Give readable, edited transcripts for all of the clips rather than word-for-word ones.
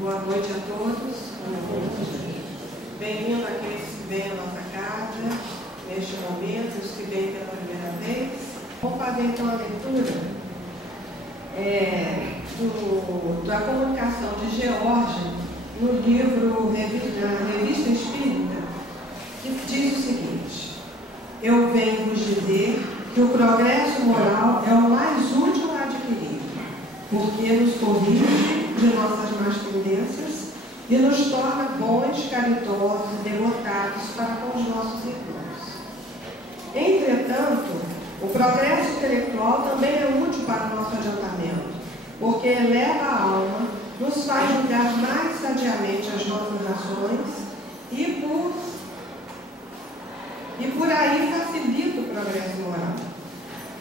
Boa noite a todos. Bem-vindo àqueles que vêm à nossa casa neste momento, os que vêm pela primeira vez. Vamos fazer então a leitura da comunicação de George no livro na Revista Espírita, que diz o seguinte: eu venho vos dizer que o progresso moral é o mais útil a adquirir, porque nos corrige de nossas más tendências e nos torna bons, caritosos e devotados para com os nossos irmãos. Entretanto, o progresso intelectual também é útil para o nosso adiantamento, porque eleva a alma, nos faz julgar mais sadiamente as nossas ações e por aí facilita o progresso moral.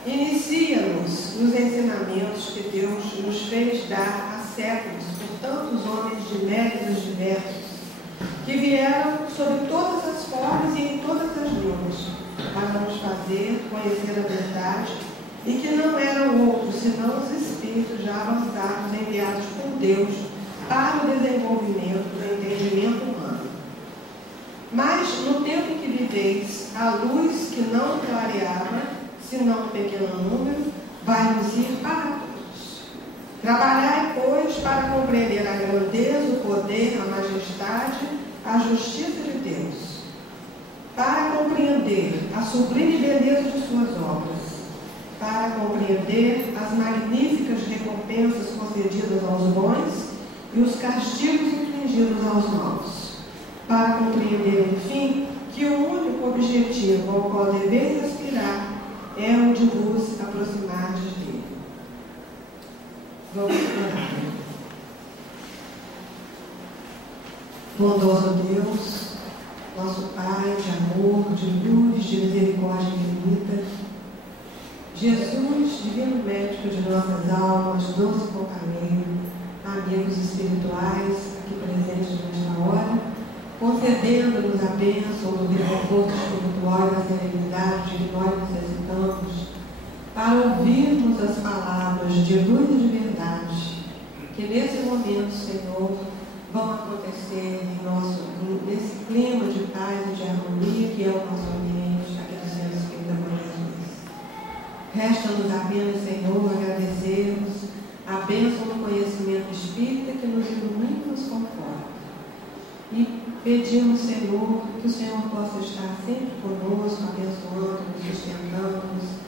Inicia-nos nos ensinamentos que Deus nos fez dar há séculos por tantos homens de méritos diversos, que vieram sob todas as formas e em todas as línguas, para nos fazer conhecer a verdade, e que não eram outros senão os Espíritos já avançados, enviados por Deus para o desenvolvimento do entendimento humano. Mas, no tempo em que viveis, a luz que não clareava, senão um pequeno número, vai nos ir para todos. Trabalhai, pois, para compreender a grandeza, o poder, a majestade, a justiça de Deus, para compreender a sublime beleza de suas obras, para compreender as magníficas recompensas concedidas aos bons e os castigos infligidos aos maus, para compreender, enfim, que o único objetivo ao qual deveis aspirar é o de vos aproximar dele. Vamos orar. Bondoso Deus, nosso Pai de amor, de luz, de misericórdia infinita, Jesus, divino médico de nossas almas, doce companheiro, amigos espirituais aqui presentes nesta hora, concedendo-nos a bênção do reconforto espiritual e da serenidade que nós necessitamos para ouvirmos as palavras de luz e de verdade que nesse momento, Senhor, vão acontecer nesse clima de paz e de harmonia que é o nosso ambiente aqui do Centro Espírita Bom Jesus. Resta-nos apenas, Senhor, agradecermos a bênção do conhecimento espírita que nos ilumina e nos conforta. E pedimos, Senhor, que o Senhor possa estar sempre conosco, abençoando-nos, sustentando-nos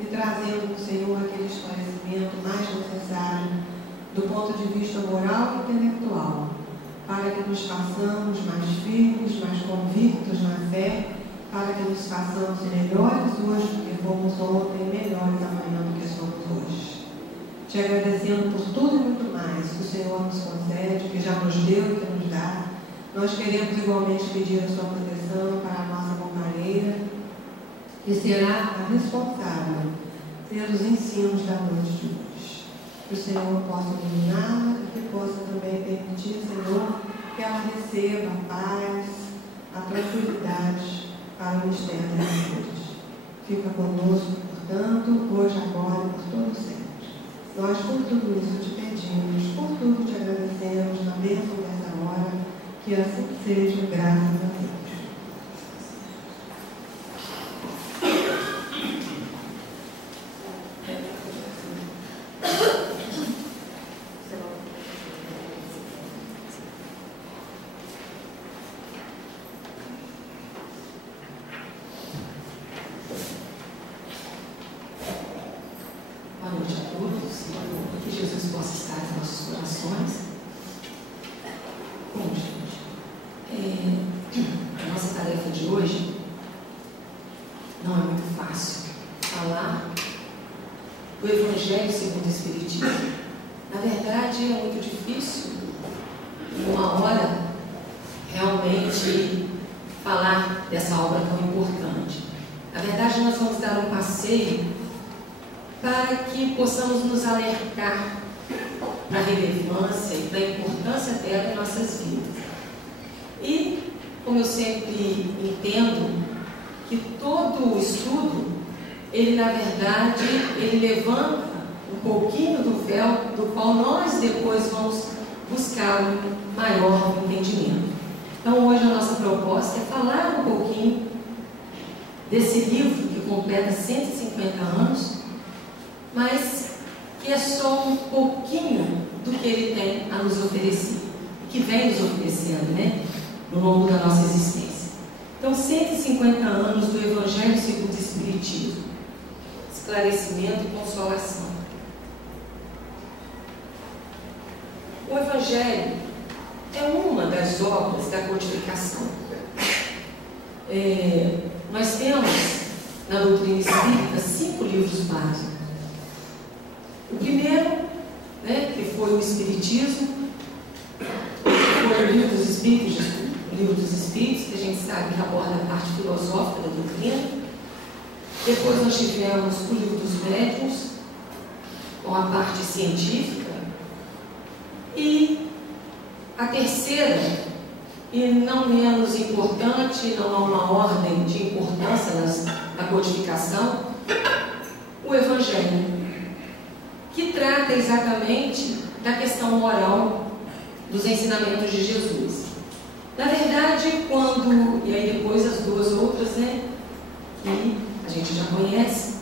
e trazendo, Senhor, aquele esclarecimento mais necessário do ponto de vista moral e intelectual, para que nos façamos mais firmes, mais convictos na fé, para que nos façamos melhores hoje do que fomos ontem, melhores amanhã do que somos hoje. Te agradecendo por tudo e muito mais que o Senhor nos concede, que já nos deu e que nos dá. Nós queremos igualmente pedir a sua proteção para a nossa companheira, que será a responsável pelos ensinos da noite de hoje. Que o Senhor possa iluminá-la e que possa também permitir, Senhor, que ela receba a paz, a tranquilidade para o mistério da noite. Fica conosco, portanto, hoje, agora e por todo sempre. Nós, por tudo isso, te pedimos, por tudo te agradecemos na bênção dessa hora. Que assim seja, graças a Deus. Boa noite a todos. Que Jesus possa estar em nossos corações. Bom, a nossa tarefa de hoje não é muito fácil falar do Evangelho segundo o Espiritismo. Na verdade, é muito difícil, em uma hora, realmente falar dessa obra tão importante. Na verdade, nós vamos dar um passeio para que possamos nos alertar para a relevância e para a importância dela em nossas vidas. E, como eu sempre entendo, que todo o estudo, ele na verdade, ele levanta um pouquinho do véu, do qual nós depois vamos buscar um maior entendimento. Então, hoje a nossa proposta é falar um pouquinho desse livro que completa 150 anos, mas que é só um pouquinho do que ele tem a nos oferecer, que vem nos oferecendo, né, no longo da nossa existência. Então, 150 anos do Evangelho segundo o Espiritismo, esclarecimento e consolação. O Evangelho é uma das obras da codificação. Nós temos na doutrina espírita 5 livros básicos. O primeiro, né, que foi o Espiritismo, foi o Livro dos Espíritos, que a gente sabe que aborda a parte filosófica da doutrina. Depois nós tivemos o Livro dos Médiuns, com a parte científica. E a terceira, e não menos importante, não há uma ordem de importância na codificação, o Evangelho, que trata exatamente da questão moral dos ensinamentos de Jesus. Na verdade, e aí depois as duas outras, né, que a gente já conhece,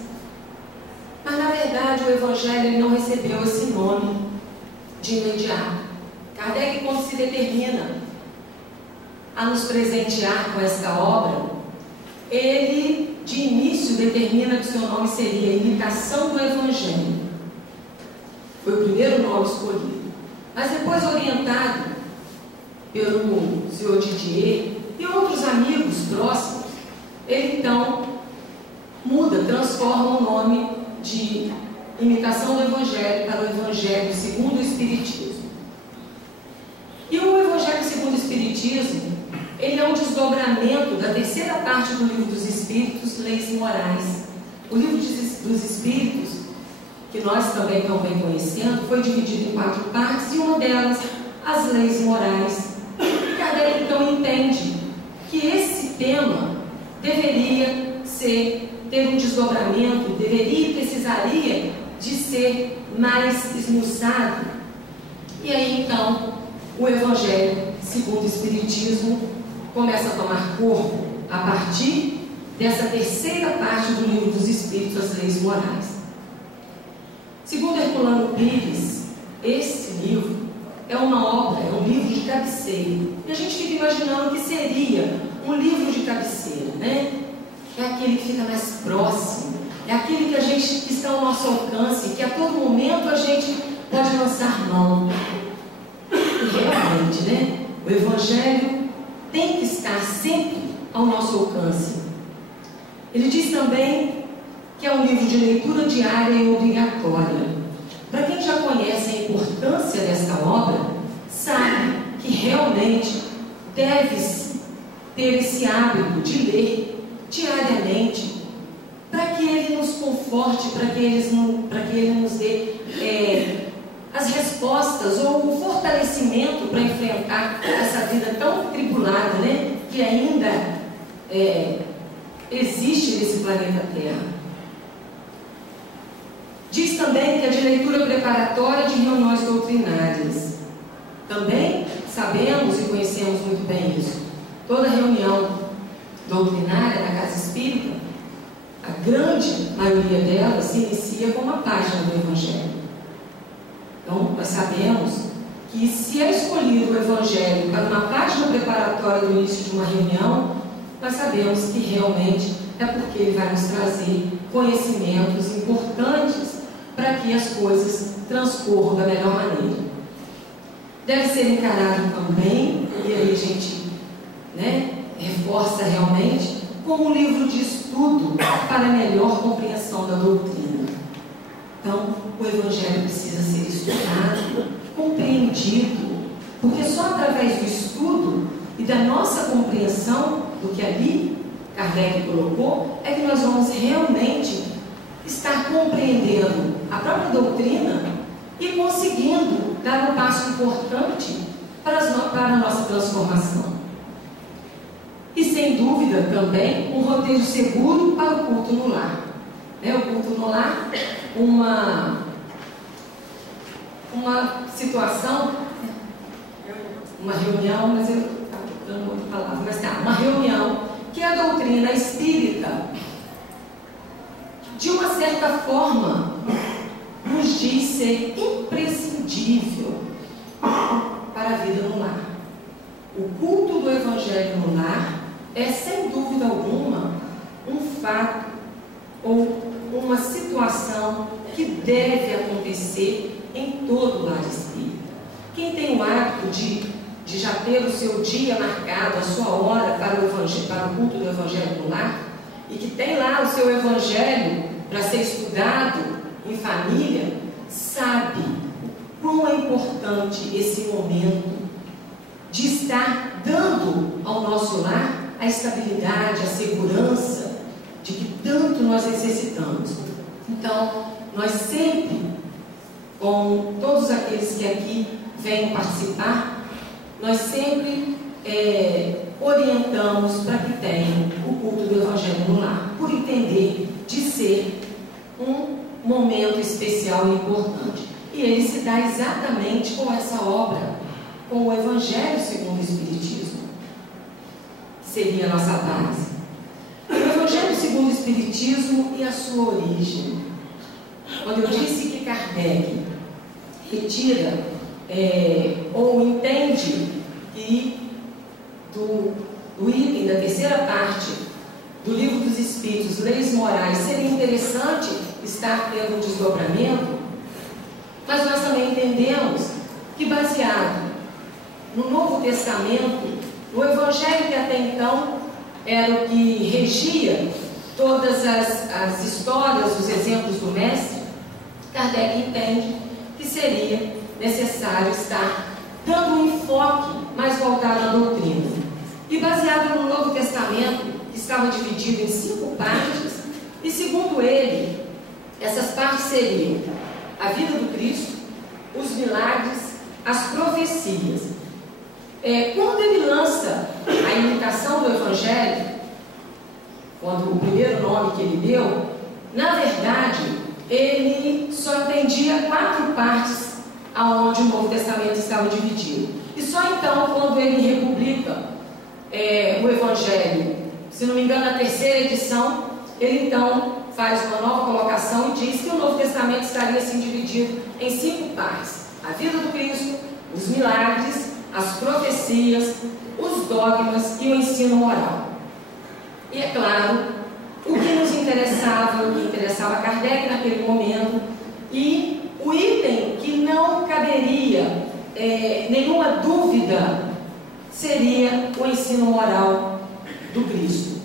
mas na verdade o Evangelho ele não recebeu esse nome de imediato. Kardec, quando se determina a nos presentear com esta obra, ele de início determina que seu nome seria Imitação do Evangelho. Foi o primeiro nome escolhido. Mas depois, orientado pelo senhor Didier e outros amigos próximos, ele então transforma o nome de Imitação do Evangelho para o Evangelho segundo o Espiritismo. E o Evangelho segundo o Espiritismo, ele é um desdobramento da terceira parte do Livro dos Espíritos, Leis Morais. O Livro dos Espíritos, que nós também estamos bem conhecendo, foi dividido em 4 partes, e uma delas, as Leis Morais. E Kardec então entende que esse tema deveria ter um desdobramento, deveria e precisaria de ser mais esmiuçado. E aí então o Evangelho segundo o Espiritismo começa a tomar corpo a partir dessa terceira parte do Livro dos Espíritos, as Leis Morais. Segundo Herculano Pires, esse livro é uma obra, é um livro de cabeceira. E a gente fica imaginando que seria um livro de cabeceira, né? É aquele que fica mais próximo, é aquele que está ao nosso alcance, que a todo momento a gente pode lançar mão. E realmente, né? O Evangelho tem que estar sempre ao nosso alcance. Ele diz também que é um livro de leitura diária e obrigatória. Para quem já conhece a importância desta obra, sabe que realmente deve-se ter esse hábito de ler diariamente, para que ele nos conforte, para que ele nos dê as respostas ou o fortalecimento para enfrentar essa vida tão tribulada, né, que ainda existe nesse planeta Terra. Diz também que é de leitura preparatória de reuniões doutrinárias. Também sabemos e conhecemos muito bem isso. Toda reunião doutrinária na casa espírita, a grande maioria delas se inicia com uma página do Evangelho. Então, nós sabemos que se é escolhido o Evangelho para uma página preparatória do início de uma reunião, nós sabemos que realmente é porque ele vai nos trazer conhecimentos importantes para que as coisas transcorram da melhor maneira. Deve ser encarado também, e aí a gente, né, reforça realmente, como um livro de estudo para melhor compreensão da doutrina. Então, o Evangelho precisa ser estudado, compreendido, porque só através do estudo e da nossa compreensão do que ali Kardec colocou, é que nós vamos realmente estar compreendendo a própria doutrina e conseguindo dar um passo importante para a nossa transformação. E sem dúvida também um roteiro seguro para o culto no lar. O culto no lar, uma situação uma reunião, mas eu estava procurando outra palavra, mas tá, uma reunião que a doutrina espírita, de uma certa forma, nos diz ser imprescindível para a vida no lar. O culto do Evangelho no lar é, sem dúvida alguma, um fato ou uma situação que deve acontecer em todo lar espírita. Quem tem o hábito de já ter o seu dia marcado, a sua hora para o culto do Evangelho no lar, e que tem lá o seu Evangelho para ser estudado em família, sabe o quão é importante esse momento de estar dando ao nosso lar a estabilidade, a segurança de que tanto nós necessitamos. Então, nós sempre, com todos aqueles que aqui vêm participar, nós sempre orientamos para que tenham o culto do Evangelho no lar, por entender de ser um momento especial e importante. E ele se dá exatamente com essa obra, com o Evangelho segundo o Espiritismo, que seria a nossa base. O Evangelho segundo o Espiritismo e a sua origem. Quando eu disse que Kardec retira ou entende que do item da terceira parte do Livro dos Espíritos, Leis Morais, seria interessante estar tendo um desdobramento, mas nós também entendemos que, baseado no Novo Testamento, o Evangelho que até então era o que regia todas as histórias, os exemplos do Mestre, Kardec entende que seria necessário estar dando um enfoque mais voltado à doutrina. E baseado no Novo Testamento, que estava dividido em 5 partes, e segundo ele, essas partes seriam a vida do Cristo, os milagres, as profecias. Quando ele lança a indicação do Evangelho, quando o primeiro nome que ele deu, na verdade, ele só entendia 4 partes aonde o Novo Testamento estava dividido. E só então, quando ele republica o Evangelho, se não me engano, na terceira edição, ele então faz uma nova colocação e diz que o Novo Testamento estaria assim dividido em 5 partes: a vida do Cristo, os milagres, as profecias, os dogmas e o ensino moral. E é claro, o que nos interessava, o que interessava a Kardec naquele momento, e o item que não caberia nenhuma dúvida seria o ensino moral do Cristo.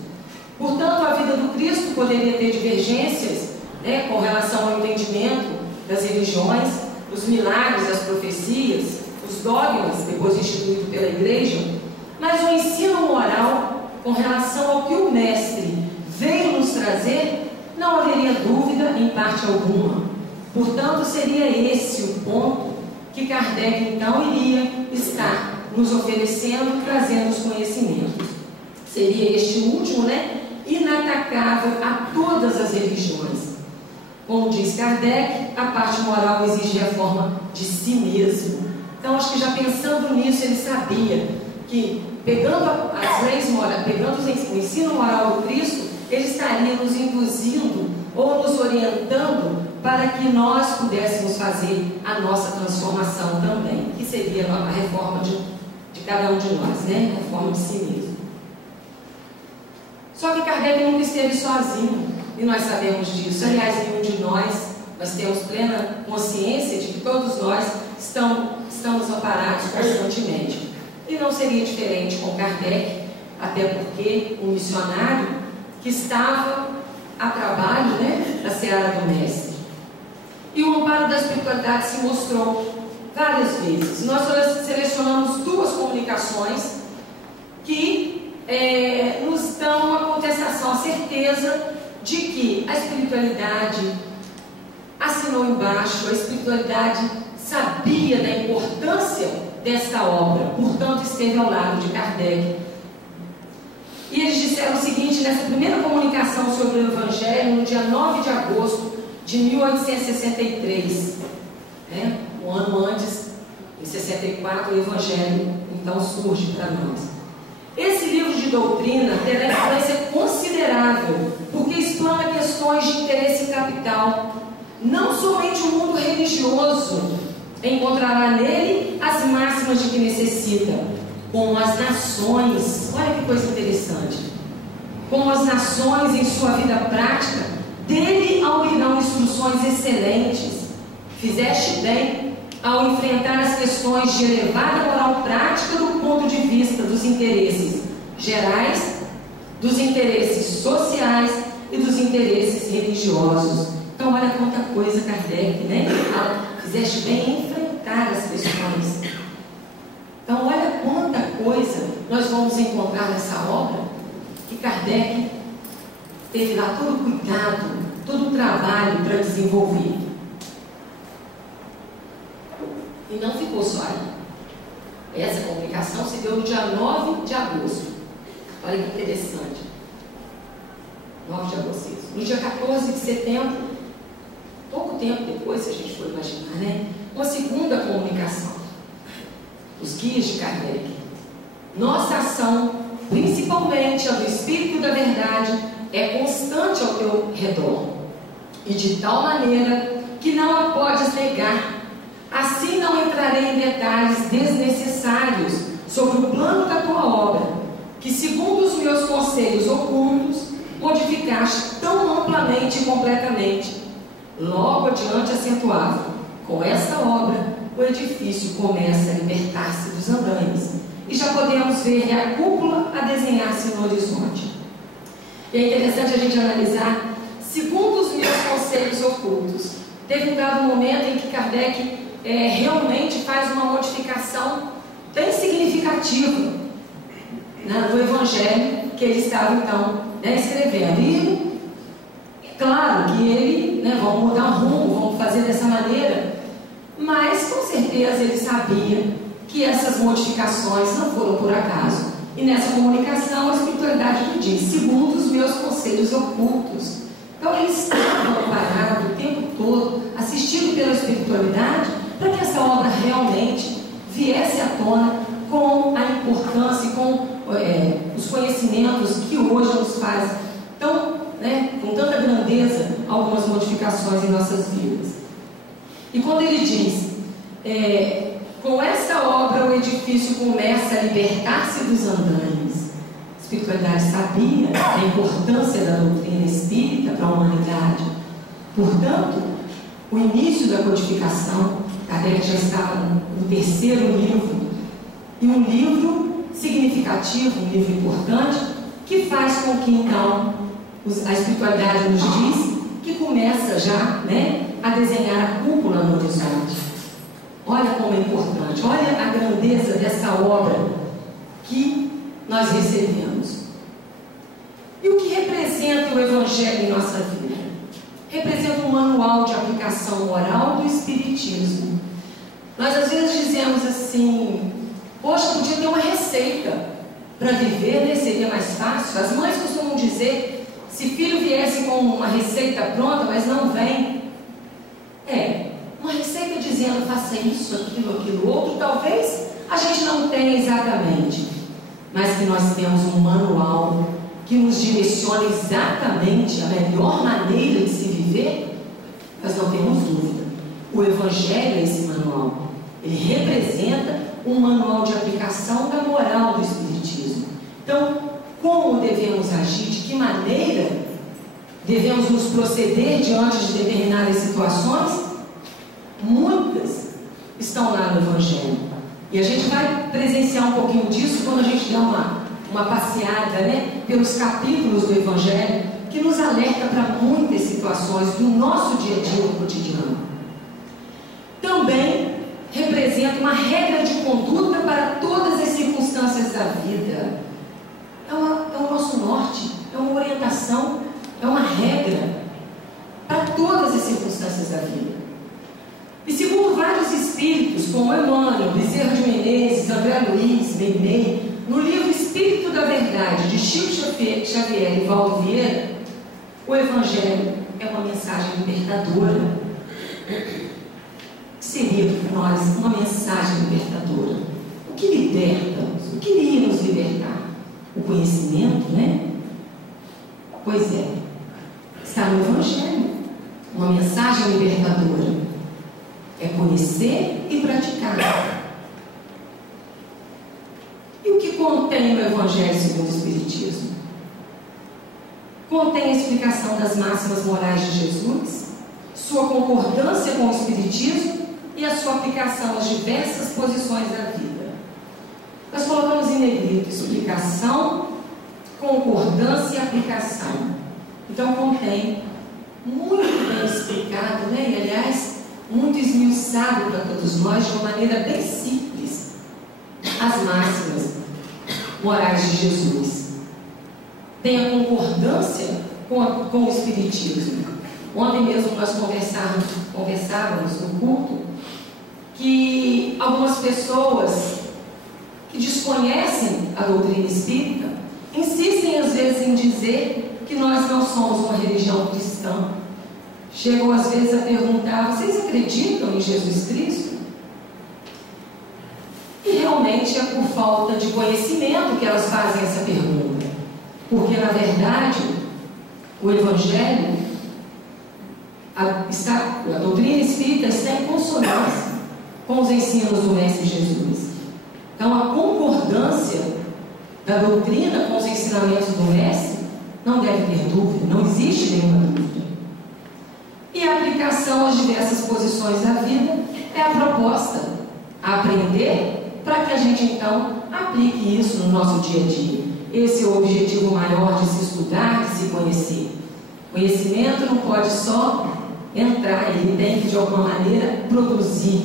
Portanto, a vida do Cristo poderia ter divergências, com relação ao entendimento das religiões, os milagres, as profecias, os dogmas, depois instituídos pela Igreja, mas o ensino moral, com relação ao que o Mestre veio nos trazer, não haveria dúvida em parte alguma. Portanto, seria esse o ponto que Kardec então iria estar nos oferecendo, trazendo os conhecimentos. Seria este último, inatacável a todas as religiões. Como diz Kardec, a parte moral exige reforma de si mesmo. Então, acho que já pensando nisso, ele sabia que, pegando as leis morais, pegando o ensino moral do Cristo, ele estaria nos induzindo ou nos orientando para que nós pudéssemos fazer a nossa transformação também, que seria a reforma de cada um de nós, a reforma de si mesmo. Só que Kardec nunca esteve sozinho, e nós sabemos disso. Aliás, nenhum de nós temos plena consciência de que todos nós estamos amparados constantemente. E não seria diferente com Kardec, até porque um missionário que estava a trabalho da seara do Mestre. E o amparo da espiritualidade se mostrou várias vezes. Nós selecionamos 2 comunicações que nos dão a contestação, a certeza de que a espiritualidade assinou embaixo, a espiritualidade sabia da importância desta obra, portanto esteve ao lado de Kardec. E eles disseram o seguinte, nessa primeira comunicação sobre o Evangelho, no dia 9 de agosto de 1863, um ano antes Em 64, o Evangelho, então, surge para nós. Esse livro de doutrina terá influência considerável, porque explana questões de interesse capital. Não somente o mundo religioso encontrará nele as máximas de que necessita, como as nações. Olha que coisa interessante. Como as nações em sua vida prática, dele ouvirão instruções excelentes. Fizeste bem ao enfrentar as questões de elevada moral prática do ponto de vista dos interesses gerais, dos interesses sociais e dos interesses religiosos. Então, olha quanta coisa Kardec, né? Fala, fizeste bem em enfrentar as questões. Então, olha quanta coisa nós vamos encontrar nessa obra que Kardec teve lá todo o cuidado, todo o trabalho para desenvolver. E não ficou só aí. Essa comunicação se deu no dia 9 de agosto. Olha que interessante. 9 de agosto. No dia 14 de setembro, pouco tempo depois, se a gente for imaginar, né? Uma segunda comunicação. Os guias de Kardec. Nossa ação, principalmente a do Espírito da Verdade, é constante ao teu redor. E de tal maneira que não a podes negar. Assim não entrarei em detalhes desnecessários sobre o plano da tua obra, que segundo os meus conselhos ocultos, modificaste tão amplamente e completamente. Logo adiante acentuava, com esta obra, o edifício começa a libertar-se dos andaimes, e já podemos ver a cúpula a desenhar-se no horizonte. E é interessante a gente analisar, segundo os meus conselhos ocultos, teve um dado momento em que Kardec realmente faz uma modificação bem significativa, né, do Evangelho que ele estava então, né, escrevendo. E claro que ele, né, vamos mudar o rumo, vamos fazer dessa maneira, mas com certeza ele sabia que essas modificações não foram por acaso. E nessa comunicação a espiritualidade lhe diz, segundo os meus conselhos ocultos. Então ele estava parado o tempo todo, assistido pela espiritualidade, para que essa obra realmente viesse à tona com a importância e com os conhecimentos que hoje nos faz tão, né, com tanta grandeza algumas modificações em nossas vidas. E quando ele diz, com essa obra o edifício começa a libertar-se dos andaimes, a espiritualidade sabia a importância da doutrina espírita para a humanidade. Portanto, o início da codificação, Kardec já estava no terceiro livro, e um livro significativo, um livro importante, que faz com que então a espiritualidade nos diz que começa já, né, a desenhar a cúpula no horizonte. Olha como é importante, olha a grandeza dessa obra que nós recebemos. E o que representa o Evangelho em nossa vida? Representa um manual de aplicação moral do Espiritismo. Nós às vezes dizemos assim, poxa, podia ter uma receita para viver, né? Seria mais fácil. As mães costumam dizer, se filho viesse com uma receita pronta, mas não vem, uma receita dizendo faça isso, aquilo, outro, talvez a gente não tenha exatamente, mas que nós temos um manual que nos direciona exatamente a melhor maneira de se viver, nós não temos dúvida. O Evangelho é esse manual. Ele representa um manual de aplicação da moral do Espiritismo. Então, como devemos agir, de que maneira devemos nos proceder diante de determinadas situações? Muitas estão lá no Evangelho. E a gente vai presenciar um pouquinho disso quando a gente dá uma passeada, né, pelos capítulos do Evangelho, que nos alerta para muitas situações do nosso dia a dia cotidiano. Também representa uma regra de conduta para todas as circunstâncias da vida. É o nosso norte, é uma orientação, é uma regra para todas as circunstâncias da vida. E segundo vários espíritos, como Emmanuel, Bezerra de Menezes, André Luiz, Meimei, no livro Espírito da Verdade, de Chico Xavier e Valdo Vieira, o Evangelho é uma mensagem libertadora. seria para nós uma mensagem libertadora? O que liberta? O que iria nos libertar? O conhecimento, né? Pois é, está no Evangelho. Uma mensagem libertadora é conhecer e praticar. E o que contém o Evangelho segundo o Espiritismo? Contém a explicação das máximas morais de Jesus, sua concordância com o Espiritismo e a sua aplicação às diversas posições da vida. Nós colocamos em negrito explicação, concordância e aplicação. Então contém muito bem explicado, né? E aliás, muito esmiuçado para todos nós, de uma maneira bem simples, as máximas morais de Jesus. Tem a concordância com o Espiritismo. Ontem mesmo nós conversávamos no culto que algumas pessoas que desconhecem a doutrina espírita insistem às vezes em dizer que nós não somos uma religião cristã. Chegam às vezes a perguntar: vocês acreditam em Jesus Cristo? E realmente é por falta de conhecimento que elas fazem essa pergunta, porque na verdade o Evangelho, a doutrina espírita está em consonância com os ensinos do Mestre Jesus. Então a concordância da doutrina com os ensinamentos do Mestre não deve ter dúvida, não existe nenhuma dúvida. E a aplicação às diversas posições da vida é a proposta a aprender para que a gente então aplique isso no nosso dia a dia. Esse é o objetivo maior de se estudar, de se conhecer. Conhecimento não pode só entrar, ele tem que de alguma maneira produzir.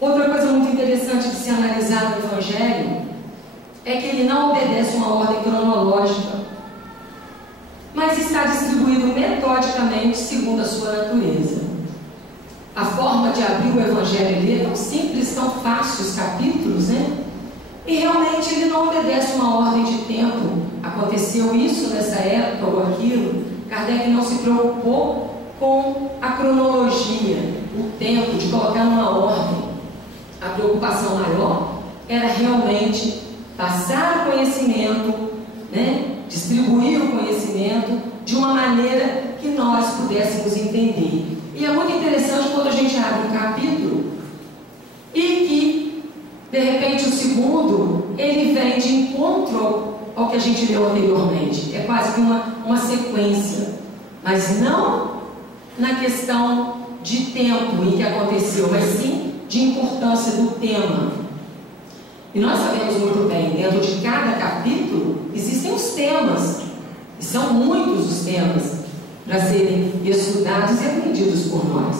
Outra coisa muito interessante de se analisar no Evangelho é que ele não obedece uma ordem cronológica, mas está distribuído metodicamente segundo a sua natureza. A forma de abrir o Evangelho é tão simples, tão fácil, os capítulos, né? E realmente ele não obedece uma ordem de tempo. Aconteceu isso nessa época ou aquilo. Kardec não se preocupou com a cronologia, o tempo, de colocar numa ordem. A preocupação maior era realmente passar o conhecimento, né? Distribuir o conhecimento de uma maneira que nós pudéssemos entender. E é muito interessante quando a gente abre um capítulo e que, de repente, o segundo, ele vem de encontro ao que a gente leu anteriormente. É quase que uma sequência, mas não na questão de tempo em que aconteceu, mas sim de importância do tema. E nós sabemos muito bem, dentro de cada capítulo existem os temas, e são muitos os temas para serem estudados e aprendidos por nós.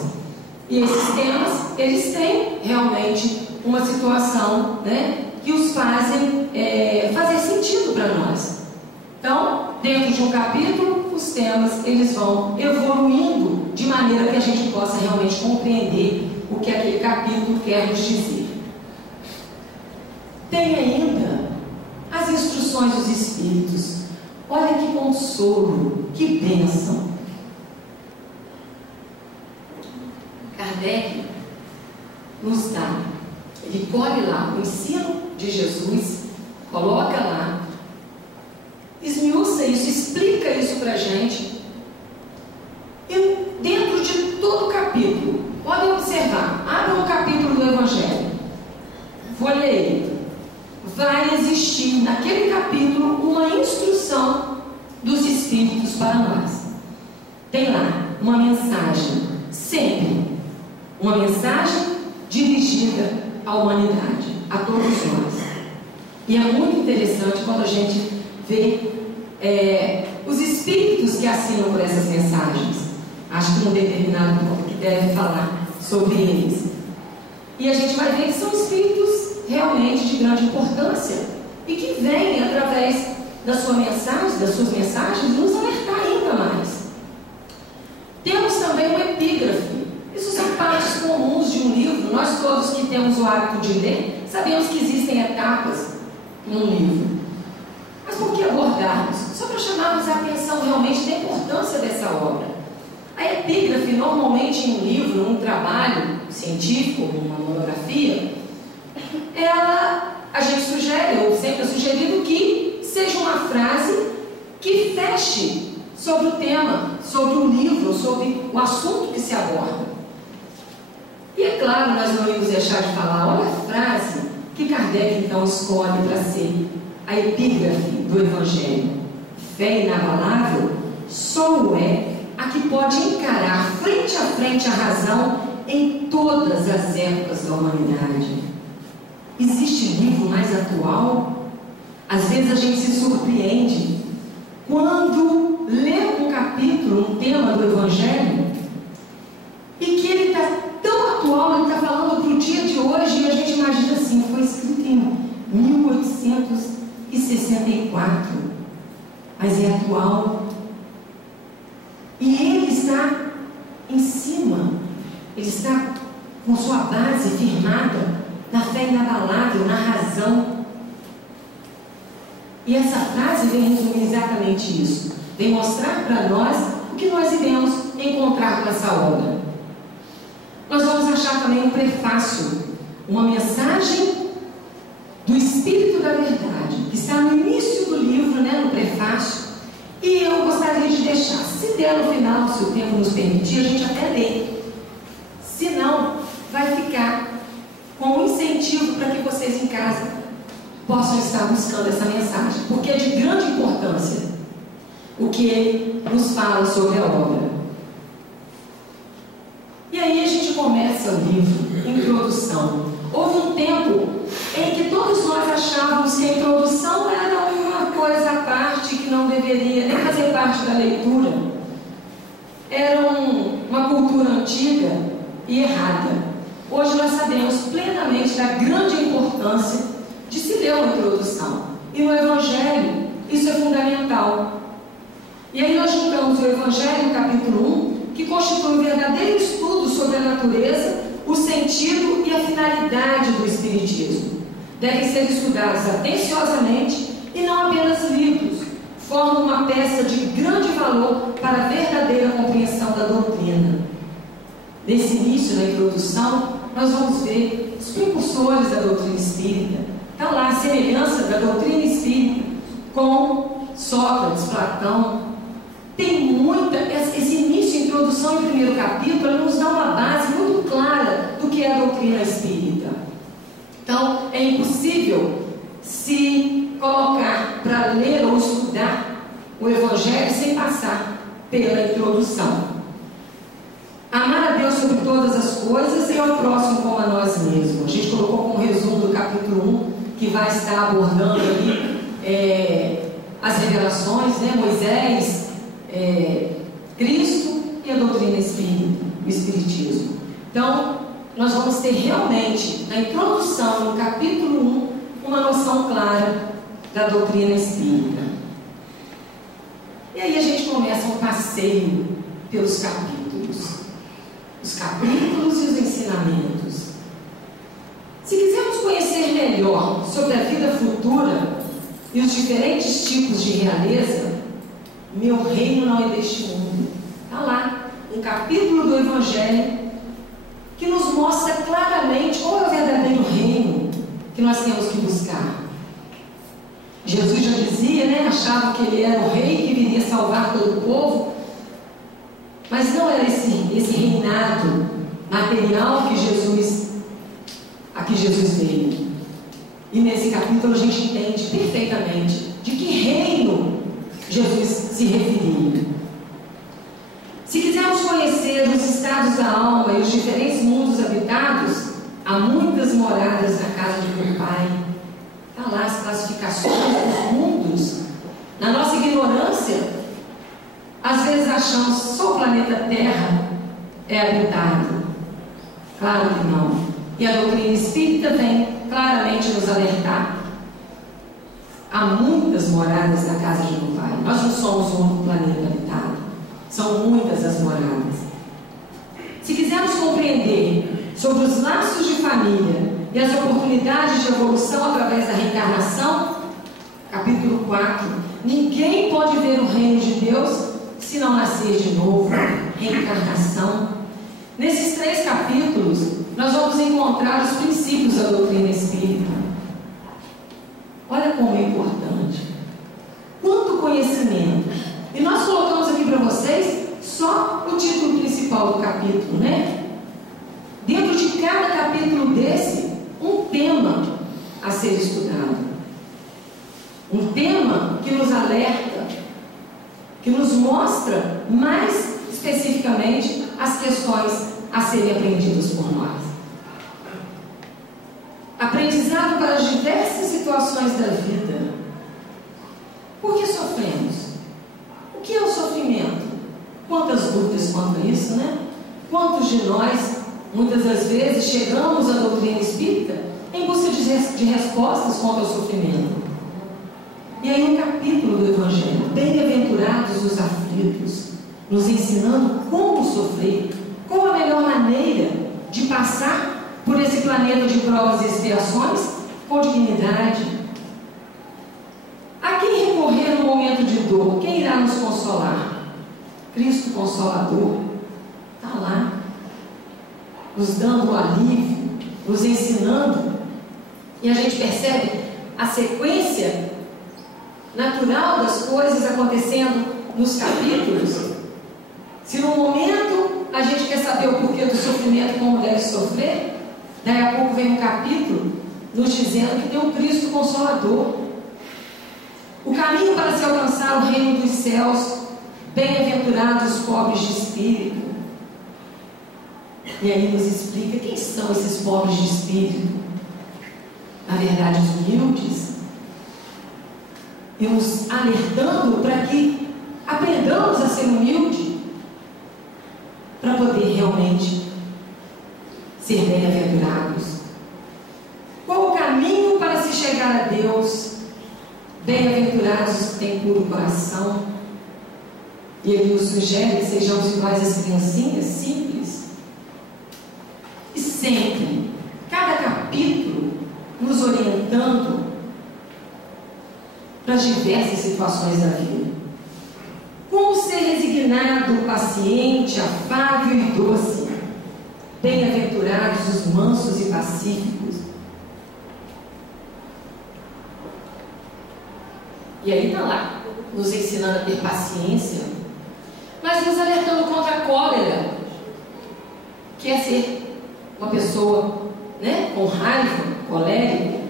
E esses temas, eles têm realmente uma situação, né, que os fazem fazer sentido para nós. Então, dentro de um capítulo, os temas eles vão evoluindo de maneira que a gente possa realmente compreender o que aquele capítulo quer nos dizer. Tem ainda as instruções dos Espíritos. Olha que consolo, que bênção. Kardec nos dá, ele colhe lá o ensino de Jesus, coloca lá, esmiuça isso, explica isso para a gente. E dentro de todo o capítulo, podem observar, abre um capítulo do Evangelho, folheie. Vai existir naquele capítulo uma instrução dos Espíritos para nós. Tem lá uma mensagem, sempre uma mensagem dirigida à humanidade, a todos nós. E é muito interessante quando a gente vê os Espíritos que assinam por essas mensagens. Acho que num determinado ponto que deve falar sobre eles. E a gente vai ver que são Espíritos realmente de grande importância e que vêm através da sua mensagem, das suas mensagens, nos alertar ainda mais. Temos também uma epígrafe. Isso são partes comuns de um livro. Nós todos que temos o hábito de ler, sabemos que existem etapas num livro. Mas por que abordarmos? Só para chamarmos a atenção realmente da importância dessa obra. A epígrafe, normalmente em um livro, um trabalho científico, uma monografia, a gente sugere, ou sempre é sugerido, que seja uma frase que feche sobre o tema, sobre o livro, sobre o assunto que se aborda. E é claro, nós não íamos deixar de falar, olha a frase que Kardec então escolhe para ser a epígrafe do Evangelho. Fé inabalável só o é a que pode encarar frente a frente a razão em todas as épocas da humanidade. Existe livro mais atual? Às vezes a gente se surpreende quando lê um capítulo, um tema do Evangelho, e que ele está tão atual, ele está falando para o dia de hoje, e a gente imagina assim, foi escrito em 1864, mas é atual. E ele está em cima, ele está com sua base firmada na fé inabalável, na razão. E essa frase vem resumir exatamente isso, vem mostrar para nós o que nós iremos encontrar com essa obra. Nós vamos achar também um prefácio, uma mensagem do Espírito da Verdade, que está no início do livro, no prefácio. E eu gostaria de deixar, se der no final, se o tempo nos permitir, a gente até lê. Se não, vai ficar com um incentivo para que vocês em casa possam estar buscando essa mensagem, porque é de grande importância o que ele nos fala sobre a obra. E aí a gente começa o livro, introdução. Houve um tempo em que todos nós achávamos que a introdução era uma coisa à parte, que não deveria nem fazer parte da leitura. Era uma cultura antiga e errada. Hoje nós sabemos plenamente da grande importância de se ler uma introdução. E no Evangelho isso é fundamental. E aí nós juntamos o Evangelho, capítulo 1, que constitui um verdadeiro estudo sobre a natureza, o sentido e a finalidade do Espiritismo. Devem ser estudados atenciosamente e não apenas livros. Formam uma peça de grande valor para a verdadeira compreensão da doutrina. Nesse início, na introdução, nós vamos ver os precursores da doutrina espírita. Está lá a semelhança da doutrina espírita com Sócrates, Platão. Tem muita, esse início, introdução e primeiro capítulo, ele nos dá uma base muito clara do que é a doutrina espírita. Então, é impossível se colocar para ler ou estudar o Evangelho sem passar pela introdução. Amar a Deus sobre todas as coisas e ao próximo como a nós mesmos. A gente colocou como resumo do capítulo 1, que vai estar abordando ali as revelações, Moisés, Cristo e a doutrina espírita, o Espiritismo. Então, nós vamos ter realmente, na introdução, no capítulo 1, uma noção clara da doutrina espírita. E aí a gente começa um passeio pelos capítulos. Os capítulos e os ensinamentos. Se quisermos conhecer melhor sobre a vida futura e os diferentes tipos de realeza, meu reino não é deste mundo. Está lá, um capítulo do Evangelho que nos mostra claramente qual é o verdadeiro reino que nós temos que buscar. Jesus já dizia, achava que ele era o rei que viria salvar todo o povo, mas não era esse reinado material a que Jesus veio. E nesse capítulo a gente entende perfeitamente de que reino Jesus se referia. Se quisermos conhecer os estados da alma e os diferentes mundos habitados, há muitas moradas na casa de meu Pai. Está lá as classificações dos mundos. Na nossa ignorância, às vezes achamos que só o planeta Terra é habitado. Claro que não. E a doutrina espírita vem claramente nos alertar. Há muitas moradas na casa de meu Pai. Nós não somos o único planeta habitado. São muitas as moradas. Se quisermos compreender sobre os laços de família e as oportunidades de evolução através da reencarnação, capítulo 4, ninguém pode ver o reino de Deus se não nascer de novo, reencarnação. Nesses 3 capítulos, nós vamos encontrar os princípios da doutrina espírita. Olha como é importante. Quanto conhecimento. E nós colocamos aqui para vocês só o título principal do capítulo, né? Dentro de cada capítulo desse, um tema a ser estudado. Um tema que nos alerta, que nos mostra mais especificamente as questões a serem aprendidas por nós. Aprendizado para as diversas situações da vida. Por que sofremos? O que é o sofrimento? Quantas dúvidas quanto a isso, né? Quantos de nós, muitas das vezes, chegamos à doutrina espírita em busca de respostas quanto ao sofrimento? E aí um capítulo do Evangelho, bem-aventurados os aflitos, nos ensinando como sofrer, qual a melhor maneira de passar por esse planeta de provas e expiações com dignidade. A quem recorrer no momento de dor? Quem irá nos consolar? Cristo Consolador está lá, nos dando o alívio, nos ensinando, e a gente percebe a sequência natural das coisas acontecendo nos capítulos. Se no momento a gente quer saber o porquê do sofrimento, como deve sofrer, daí a pouco vem um capítulo nos dizendo que tem um Cristo Consolador. O caminho para se alcançar o reino dos céus, bem-aventurados os pobres de espírito. E aí nos explica quem são esses pobres de espírito. Na verdade, os humildes. E nos alertando para que aprendamos a ser humilde, para poder realmente ser bem-aventurados. Qual o caminho para se chegar a Deus? Bem-aventurados os que têm puro coração. E ele nos sugere que sejamos iguais às criancinhas, simples. E sempre, cada capítulo, nos orientando para as diversas situações da vida. Como ser resignado, paciente, afável e doce. Bem-aventurados os mansos e pacíficos. E aí está lá, nos ensinando a ter paciência, mas nos alertando contra a cólera, que é ser uma pessoa, né, com raiva, colérica.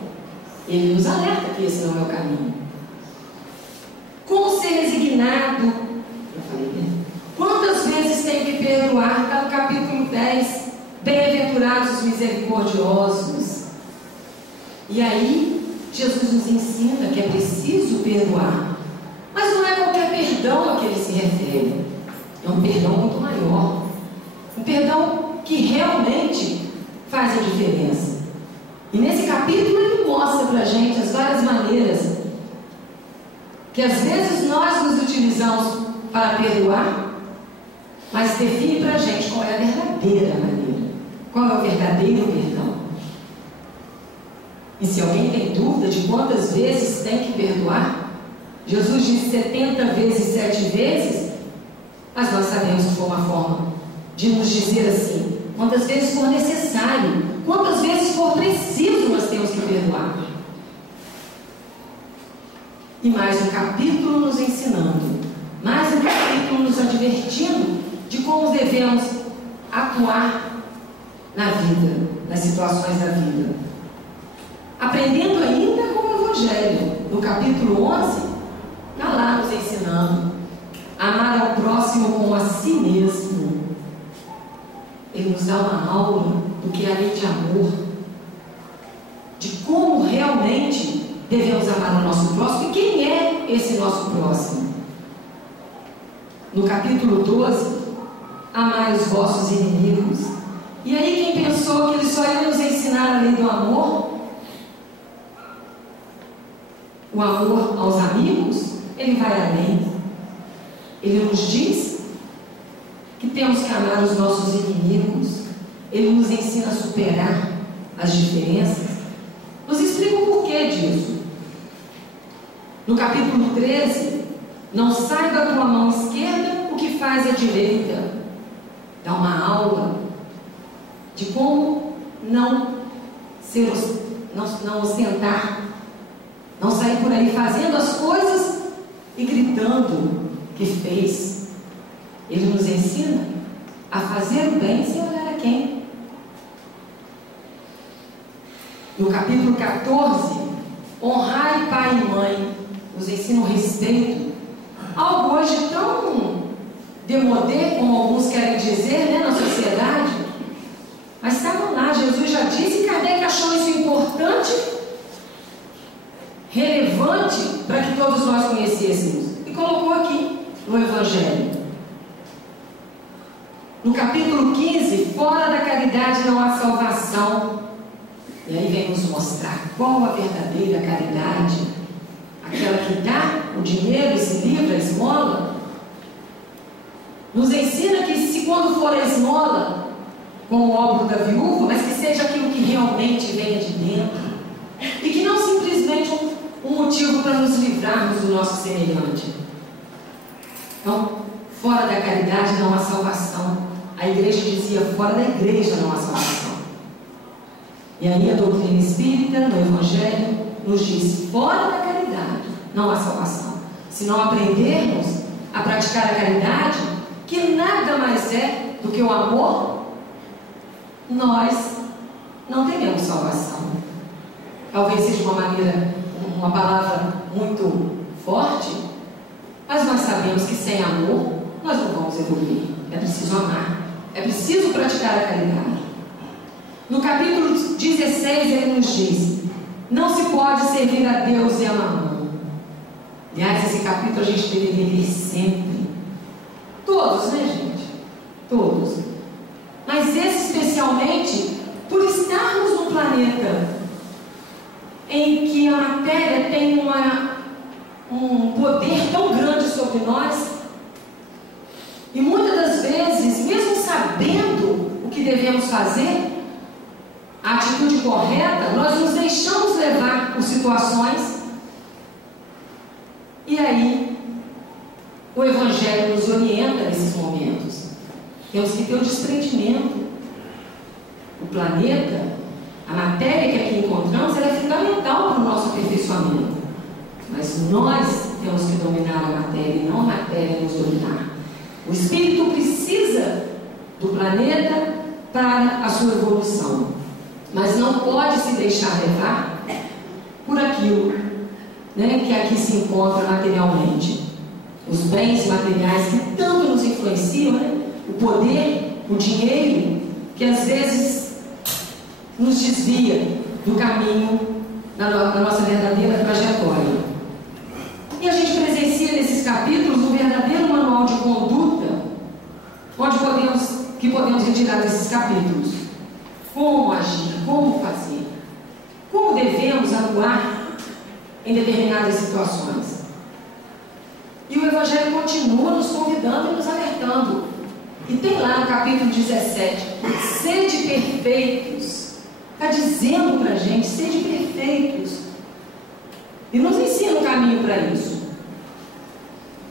Ele nos alerta que esse não é o caminho. Como ser resignado? Eu falei, né? Quantas vezes tem que perdoar? Está no capítulo 10. Bem-aventurados os misericordiosos. E aí, Jesus nos ensina que é preciso perdoar. Mas não é qualquer perdão a que ele se refere. É um perdão muito maior. Um perdão que realmente faz a diferença. E nesse capítulo ele mostra para a gente as várias maneiras que às vezes nós nos utilizamos para perdoar, mas define para a gente qual é a verdadeira maneira, qual é o verdadeiro perdão. E se alguém tem dúvida de quantas vezes tem que perdoar, Jesus disse 70 vezes, 7 vezes, mas nós sabemos que foi uma forma de nos dizer assim, quantas vezes for necessário, quantas vezes for preciso, nós temos que perdoar. E mais um capítulo nos ensinando, mais um capítulo nos advertindo de como devemos atuar na vida, nas situações da vida. Aprendendo ainda com o Evangelho, no capítulo 11, está lá nos ensinando a amar ao próximo como a si mesmo. Ele nos dá uma aula do que é a lei de amor, de como realmente devemos amar o nosso próximo e quem é esse nosso próximo. No capítulo 12, amai os vossos inimigos. E aí quem pensou que ele só ia nos ensinar a lei do amor, o amor aos amigos, ele vai além. Ele nos diz que temos que amar os nossos inimigos. Ele nos ensina a superar as diferenças. Nos explica o porquê disso. No capítulo 13, não sai da tua mão esquerda o que faz a direita, dá uma aula de como não ostentar, não sair por aí fazendo as coisas e gritando que fez. Ele nos ensina a fazer o bem sem olhar a quem. No capítulo 14, honrai pai e mãe, nos ensina o respeito. Algo hoje tão demodé, como alguns querem dizer, né, na sociedade. Mas estavam lá, Jesus já disse, e Kardec achou isso importante, relevante, para que todos nós conhecêssemos. E colocou aqui no Evangelho. No capítulo 15, fora da caridade não há salvação. E aí vem nos mostrar qual a verdadeira caridade. Aquela que dá o dinheiro e se livra, a esmola. Nos ensina que se quando for a esmola, com o óbolo da viúva, mas que seja aquilo que realmente venha de dentro. E que não simplesmente um motivo para nos livrarmos do nosso semelhante. Então, fora da caridade não há salvação. A igreja dizia, fora da igreja não há salvação. E aí a doutrina espírita, no Evangelho, nos diz, fora da caridade não há salvação. Se não aprendermos a praticar a caridade, que nada mais é do que o amor, nós não teremos salvação. Talvez seja uma palavra muito forte, mas nós sabemos que sem amor nós não vamos evoluir. É preciso amar. É preciso praticar a caridade. No capítulo 16 ele nos diz, não se pode servir a Deus e a mamão. Aliás, esse capítulo a gente deveria ler sempre. Todos, né, gente? Todos. Mas esse especialmente por estarmos num planeta em que a matéria tem um poder tão grande sobre nós. E muitas das vezes, mesmo sabendo o que devemos fazer, a atitude correta, nós nos deixamos levar por situações. E aí, o Evangelho nos orienta nesses momentos. Temos que ter um desprendimento. O planeta, a matéria que aqui encontramos, ela é fundamental para o nosso aperfeiçoamento. Mas nós temos que dominar a matéria e não a matéria nos dominar. O espírito precisa do planeta para a sua evolução, mas não pode se deixar levar por aquilo, né, que aqui se encontra materialmente. Os bens materiais que tanto nos influenciam, né? O poder, o dinheiro, que às vezes nos desvia do caminho da nossa verdadeira trajetória. E a gente presencia nesses capítulos um verdadeiro manual de conduta, onde podemos retirar desses capítulos como agir, como fazer, como devemos atuar em determinadas situações. E o Evangelho continua nos convidando e nos alertando. E tem lá no capítulo 17, sede perfeitos. Está dizendo para a gente, sede perfeitos. E nos ensina o caminho para isso.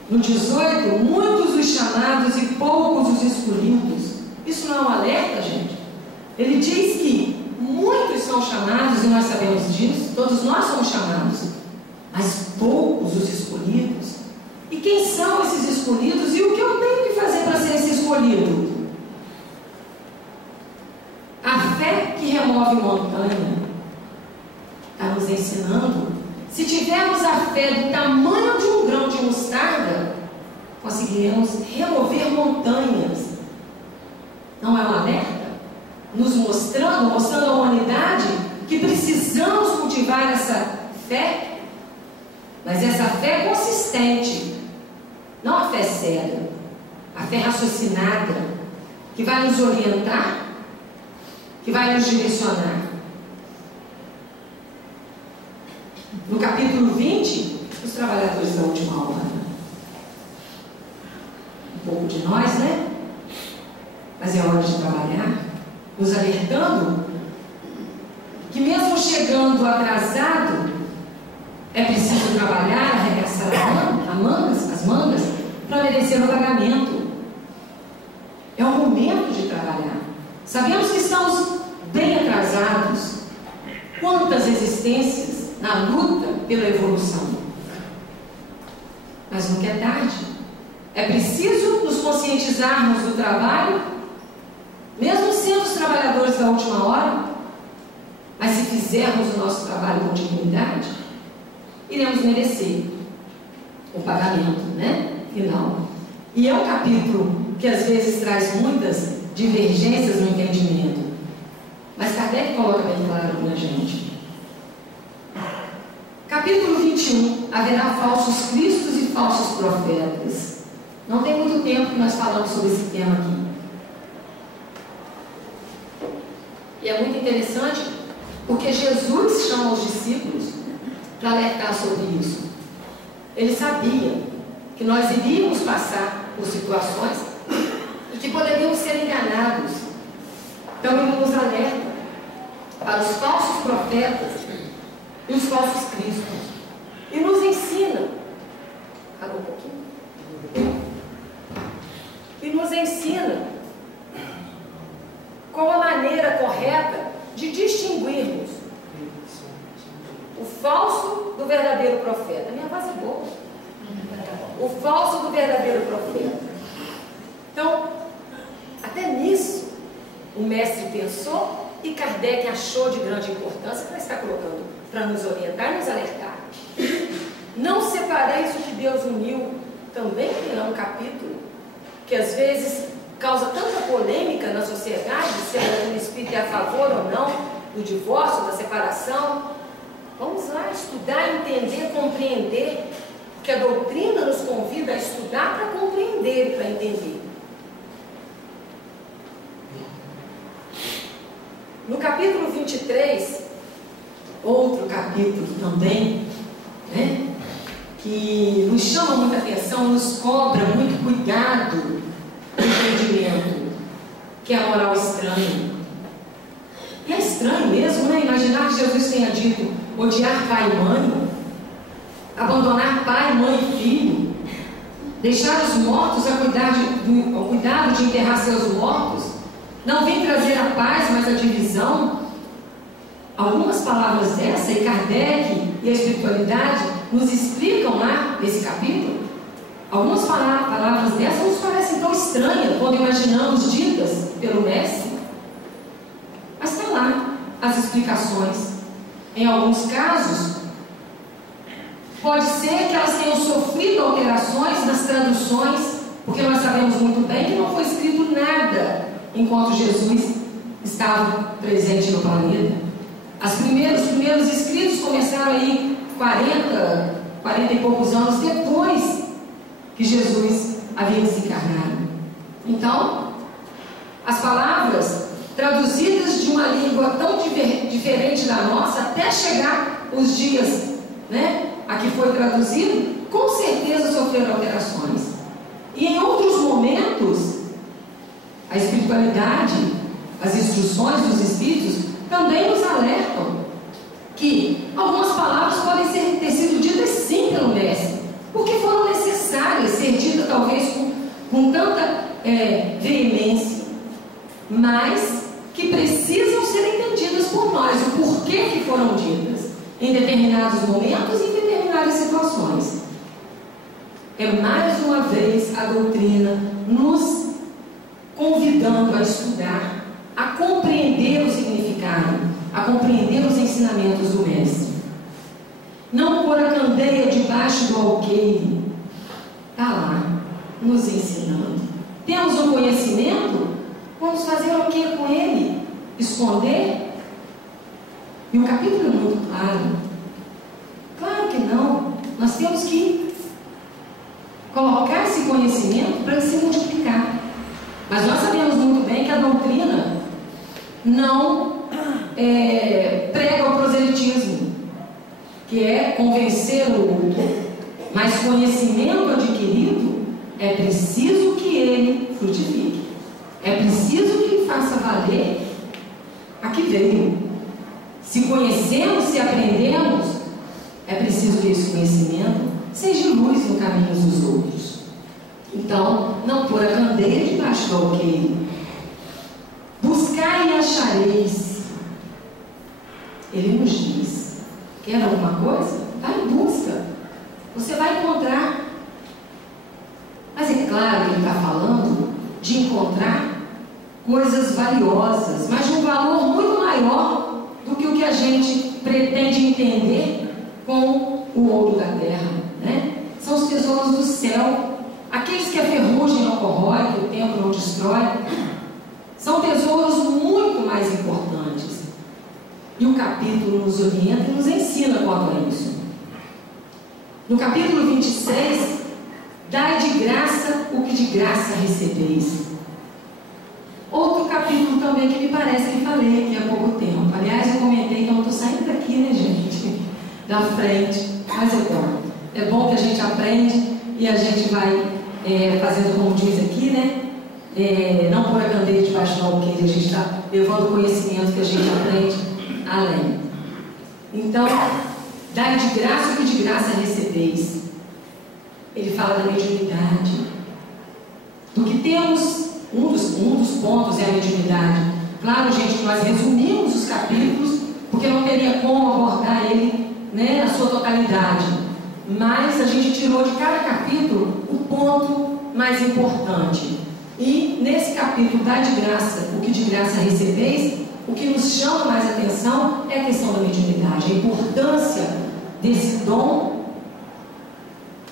No 18, muitos os chamados e poucos os escolhidos. Isso não é um alerta, gente? Ele diz que muitos são chamados, e nós sabemos disso, todos nós somos chamados, mas poucos os escolhidos. E quem são esses escolhidos e o que eu tenho que fazer para ser esse escolhido? A fé que remove montanha está nos ensinando. Se tivermos a fé do tamanho de um grão de mostarda, conseguiremos remover montanhas. Não é um alerta? Nos mostrando à humanidade que precisamos cultivar essa fé, mas essa fé consistente, não a fé cega, a fé raciocinada, que vai nos orientar, que vai nos direcionar. No capítulo 20, os trabalhadores da última hora. Um pouco de nós, né? Mas é hora de trabalhar, nos alertando que mesmo chegando atrasado, é preciso trabalhar, arregaçar as mangas, para merecer o pagamento. Sabemos que estamos bem atrasados. Quantas existências na luta pela evolução. Mas nunca é tarde. É preciso nos conscientizarmos do trabalho, mesmo sendo os trabalhadores da última hora, mas se fizermos o nosso trabalho com dignidade, iremos merecer o pagamento, final. E é um capítulo que às vezes traz muitas divergências no entendimento. Mas Kardec coloca bem claro para a gente. Capítulo 21. Haverá falsos cristos e falsos profetas. Não tem muito tempo que nós falamos sobre esse tema aqui. E é muito interessante, porque Jesus chama os discípulos para alertar sobre isso. Ele sabia que nós iríamos passar por situações e que poderíamos ser enganados. Então ele nos alerta para os falsos profetas e os falsos cristos. E nos ensina, um pouquinho, e nos ensina qual a maneira correta de distinguirmos o falso do verdadeiro profeta. Minha voz é boa. O falso do verdadeiro profeta. Então, até nisso, o mestre pensou e Kardec achou de grande importância para estar colocando, para nos orientar e nos alertar. Não separeis o que Deus uniu, também é um capítulo que às vezes causa tanta polêmica na sociedade, se a doutrina espírita é a favor ou não do divórcio, da separação. Vamos lá estudar, entender, compreender, porque a doutrina nos convida a estudar para compreender e para entender. No capítulo 23, outro capítulo também, que nos chama muita atenção, nos cobra muito cuidado no entendimento, que é a moral estranha. E é estranho mesmo, imaginar que Jesus tenha dito odiar pai e mãe, abandonar pai, mãe e filho, deixar os mortos ao cuidado de enterrar seus mortos, não vem trazer a paz, mas a divisão. Algumas palavras dessa, e Kardec e a espiritualidade nos explicam lá nesse capítulo, algumas palavras dessas nos parecem tão estranhas quando imaginamos ditas pelo mestre. Mas está lá as explicações. Em alguns casos, pode ser que elas tenham sofrido alterações nas traduções, porque nós sabemos muito bem que não foi escrito nada enquanto Jesus estava presente no planeta. Os primeiros escritos começaram aí 40 e poucos anos depois que Jesus havia desencarnado. Então, as palavras traduzidas de uma língua tão diferente da nossa, até chegar os dias, a que foi traduzido, com certeza sofreram alterações. E em outros momentos, a espiritualidade, as instruções dos espíritos também nos alertam que algumas palavras podem ter sido ditas sim pelo mestre, porque foram necessárias ser ditas talvez com tanta veemência, mas que precisam ser entendidas por nós, o porquê que foram ditas em determinados momentos e em determinadas situações. É mais uma vez a doutrina nos convidando a estudar, a compreender o significado, a compreender os ensinamentos do mestre. Não pôr a candeia debaixo do alqueire. Está lá, nos ensinando. Temos um conhecimento, vamos fazer o que com ele? Esconder? E o capítulo é muito claro. Claro que não. Nós temos que colocar esse conhecimento para ele se multiplicar. Mas nós sabemos muito bem que a doutrina não prega o proselitismo, que é convencer o outro, mas conhecimento adquirido é preciso que ele frutifique, é preciso que ele faça valer a que veio. Se conhecemos, se aprendemos, é preciso que esse conhecimento seja luz no caminho dos outros. Então, não pôr a candeia debaixo do alqueire. Buscar buscai e achareis. Ele nos diz: quer alguma coisa? Vai em busca. Você vai encontrar. Mas é claro que ele está falando de encontrar coisas valiosas, mas de um valor muito maior do que o que a gente pretende entender com o ouro da terra, né? São os tesouros do céu, aqueles que a ferrugem não corrói, que o tempo não destrói. São tesouros muito mais importantes. E o capítulo nos orienta e nos ensina quanto a isso. No capítulo 26, dai de graça o que de graça recebeis. Outro capítulo também que me parece que falei aqui há pouco tempo. Aliás, eu comentei que eu não estou saindo daqui, né, gente? Da frente. Mas é bom que a gente aprende e a gente vai fazendo como diz aqui, né? Não pôr a candeia debaixo do alqueire, a gente está levando o conhecimento que a gente aprende além. Então, dai de graça o que de graça recebeis. Ele fala da mediunidade. Do que temos, um dos pontos é a mediunidade. Claro, gente, nós resumimos os capítulos, porque não teria como abordar ele, né, na sua totalidade. Mas a gente tirou de cada capítulo o ponto mais importante. E nesse capítulo, dai de graça o que de graça recebeis, o que nos chama mais atenção é a questão da mediunidade, a importância desse dom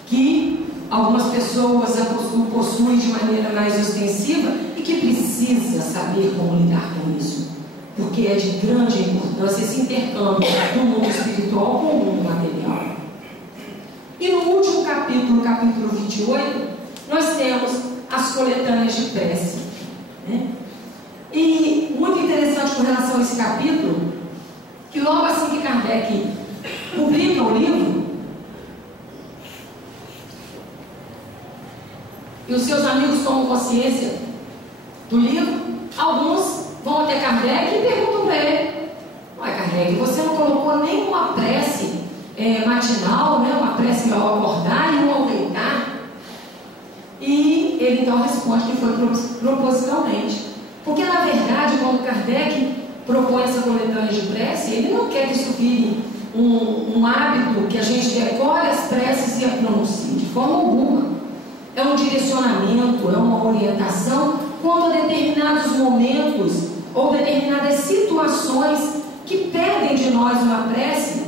que algumas pessoas possuem de maneira mais ostensiva e que precisa saber como lidar com isso, porque é de grande importância esse intercâmbio do mundo espiritual com o mundo material. E no último capítulo, capítulo 28, nós temos as coletâneas de prece, né? E muito interessante com relação a esse capítulo, que logo assim que Kardec publica o livro, e os seus amigos tomam consciência do livro, alguns vão até Kardec e perguntam para ele: ué, Kardec, você não colocou nenhuma prece matinal, né? Uma prece ao acordar e uma ao deitar? E ele então responde que foi propositalmente. Porque, na verdade, quando Kardec propõe essa coletânea de prece, ele não quer que isso vire um hábito que a gente decore as preces e a pronuncie, de forma alguma. É um direcionamento, é uma orientação quanto a determinados momentos ou determinadas situações que pedem de nós uma prece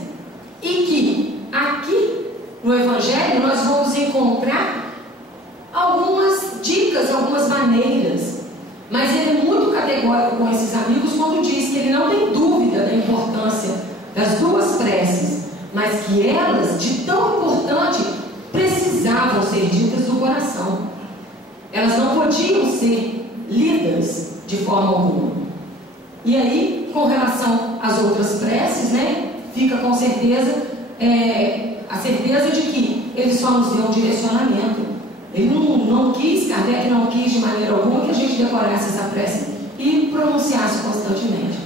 e que, aqui no Evangelho, nós vamos encontrar algumas dicas, algumas maneiras. Mas ele é muito categórico com esses amigos quando diz que ele não tem dúvida da importância das duas preces, mas que elas, de tão importante, precisavam ser ditas do coração. Elas não podiam ser lidas de forma alguma. E aí, com relação às outras preces, né, fica com certeza a certeza de que ele só nos deu um direcionamento. Ele não quis, Kardec não quis de maneira alguma que a gente decorasse essa prece e pronunciasse constantemente.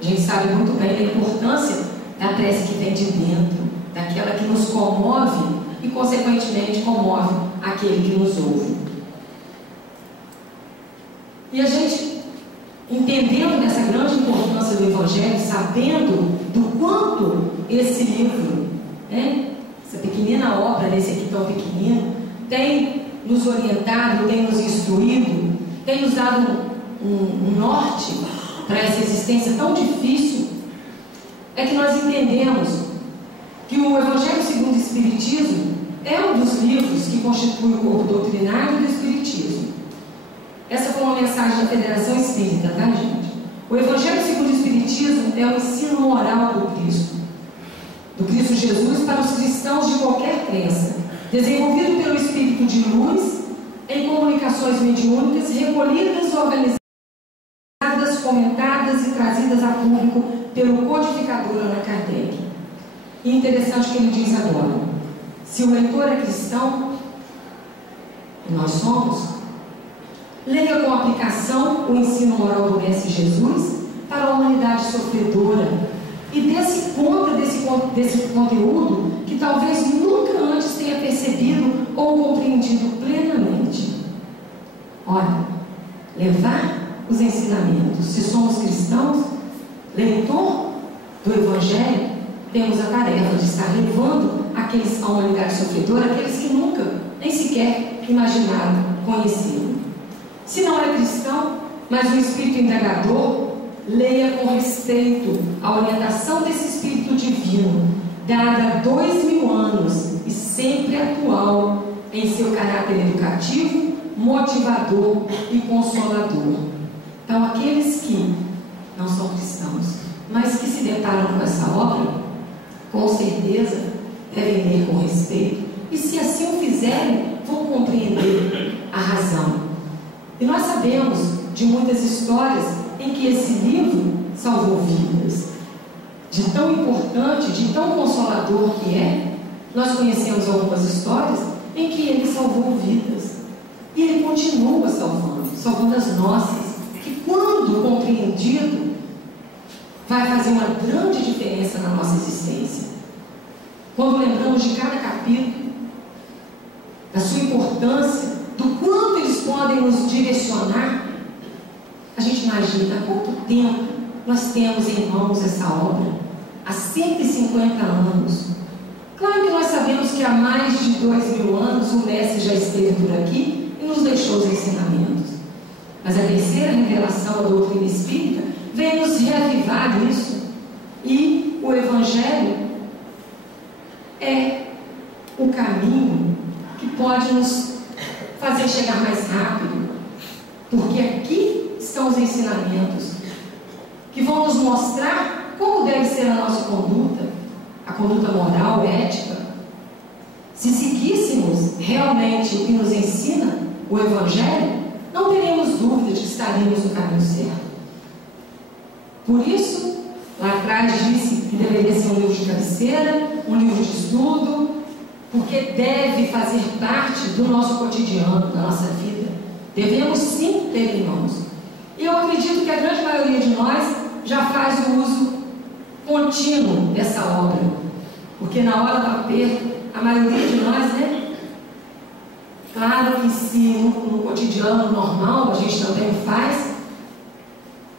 A gente sabe muito bem da importância da prece que vem de dentro, daquela que nos comove e, consequentemente, comove aquele que nos ouve. E a gente, entendendo dessa grande importância do Evangelho, sabendo do quanto esse livro, né, essa pequenina obra desse aqui tão pequenino, tem nos orientado, tem nos instruído, tem nos dado um norte para essa existência tão difícil, é que nós entendemos que o Evangelho segundo o Espiritismo é um dos livros que constitui o corpo doutrinário do Espiritismo. Essa foi uma mensagem da Federação Espírita, tá, gente? O Evangelho segundo o Espiritismo é o ensino moral do Cristo Jesus para os cristãos de qualquer crença, desenvolvido pelo Espírito de luz em comunicações mediúnicas, recolhidas, organizadas, comentadas e trazidas a público pelo codificador Allan Kardec. E interessante o que ele diz agora: se o leitor é cristão, e nós somos, leia com aplicação o ensino moral do Mestre Jesus para a humanidade sofredora e desse conta desse conteúdo que talvez nunca antes tenha percebido ou compreendido plenamente. Olha, levar os ensinamentos. Se somos cristãos, leitor do Evangelho, temos a tarefa de estar levando aqueles à humanidade sofredora, aqueles que nunca, nem sequer imaginaram conhecê-lo. Se não é cristão, mas um espírito indagador, leia com respeito a orientação desse espírito divino, dada há 2000 anos e sempre atual em seu caráter educativo, motivador e consolador. Então, aqueles que não são cristãos, mas que se deparam com essa obra, com certeza devem ler com respeito, e se assim o fizerem, vão compreender a razão. E nós sabemos de muitas histórias em que esse livro salvou vidas. De tão importante, de tão consolador que é, nós conhecemos algumas histórias em que ele salvou vidas. E ele continua salvando as nossas, que quando compreendido, vai fazer uma grande diferença na nossa existência. Quando lembramos de cada capítulo, da sua importância, do quanto eles podem nos direcionar, a gente imagina há quanto tempo nós temos em mãos essa obra. Há 150 anos. Claro que nós sabemos que há mais de 2000 anos o Mestre já esteve por aqui e nos deixou os ensinamentos. Mas a terceira revelação da doutrina espírita vem nos reavivar isso. E o Evangelho é o caminho que pode nos fazer chegar mais rápido. Porque aqui estão os ensinamentos que vão nos mostrar como deve ser a nossa conduta, a conduta moral, ética. Se seguíssemos realmente o que nos ensina o Evangelho, não teremos dúvida de que estaríamos no caminho certo. Por isso, lá atrás disse que deveria ser um livro de cabeceira, um livro de estudo, porque deve fazer parte do nosso cotidiano, da nossa vida. Devemos sim ter em mãos. E eu acredito que a grande maioria de nós já faz o uso contínuo dessa obra, porque na hora do aperto, a maioria de nós, né? Claro que se no cotidiano normal a gente também faz,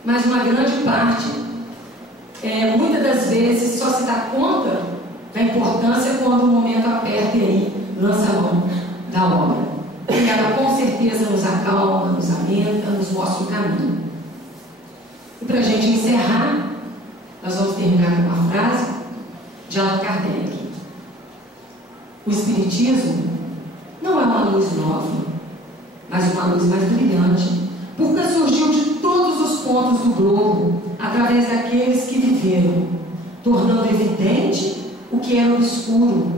mas uma grande parte, muitas das vezes, só se dá conta da importância quando o momento aperta e aí lança a mão da obra. E ela com certeza nos acalma, nos amenta, nos mostra o caminho. E para a gente encerrar, nós vamos terminar com uma frase de Allan Kardec. O Espiritismo não é uma luz nova, mas uma luz mais brilhante, porque surgiu de todos os pontos do globo, através daqueles que viveram, tornando evidente o que era obscuro,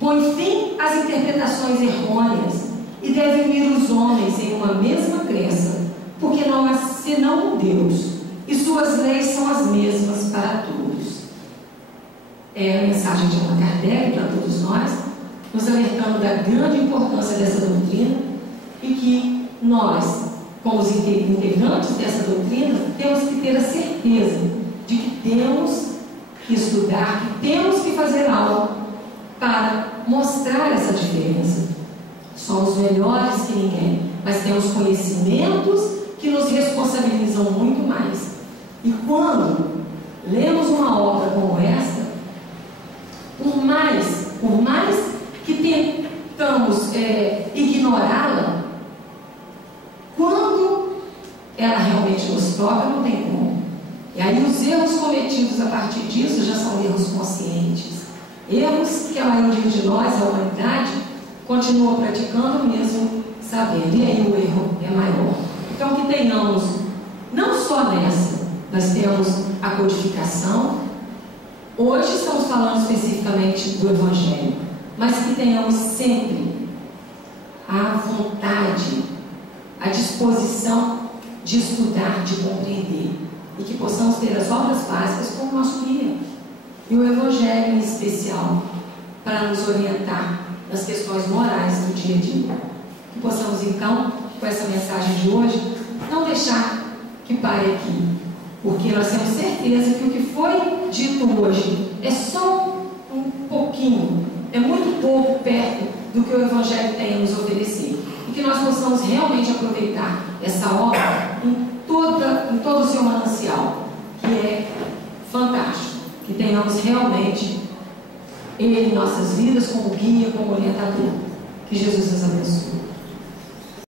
põe fim às interpretações errôneas e deve unir os homens em uma mesma crença, porque não há senão um Deus, e suas leis são as mesmas para todos. É a mensagem de Allan Kardec para todos nós, nos alertando da grande importância dessa doutrina e que nós, como os integrantes dessa doutrina, temos que ter a certeza de que temos que estudar, que temos que fazer algo para mostrar essa diferença. Somos melhores que ninguém, mas temos conhecimentos que nos responsabilizam muito mais. E quando lemos uma obra como esta, por mais que tentamos ignorá-la, quando ela realmente nos toca, não tem como. E aí os erros cometidos a partir disso já são erros conscientes. Erros que a maioria de nós, a humanidade, continua praticando mesmo sabendo. E aí o erro é maior. Então que tenhamos, não só nessa, nós temos a codificação. Hoje estamos falando especificamente do Evangelho, mas que tenhamos sempre a vontade, a disposição de estudar, de compreender, e que possamos ter as obras básicas como nosso guia, e o Evangelho em especial, para nos orientar nas questões morais do dia a dia. Que possamos então, com essa mensagem de hoje, não deixar que pare aqui, porque nós temos certeza que o que foi dito hoje é só um pouquinho, é muito pouco perto do que o Evangelho tem a nos oferecer, e que nós possamos realmente aproveitar essa obra em todo todo o seu manancial, que é fantástico, que tenhamos realmente Ele em nossas vidas como guia, como orientador. Que Jesus nos abençoe.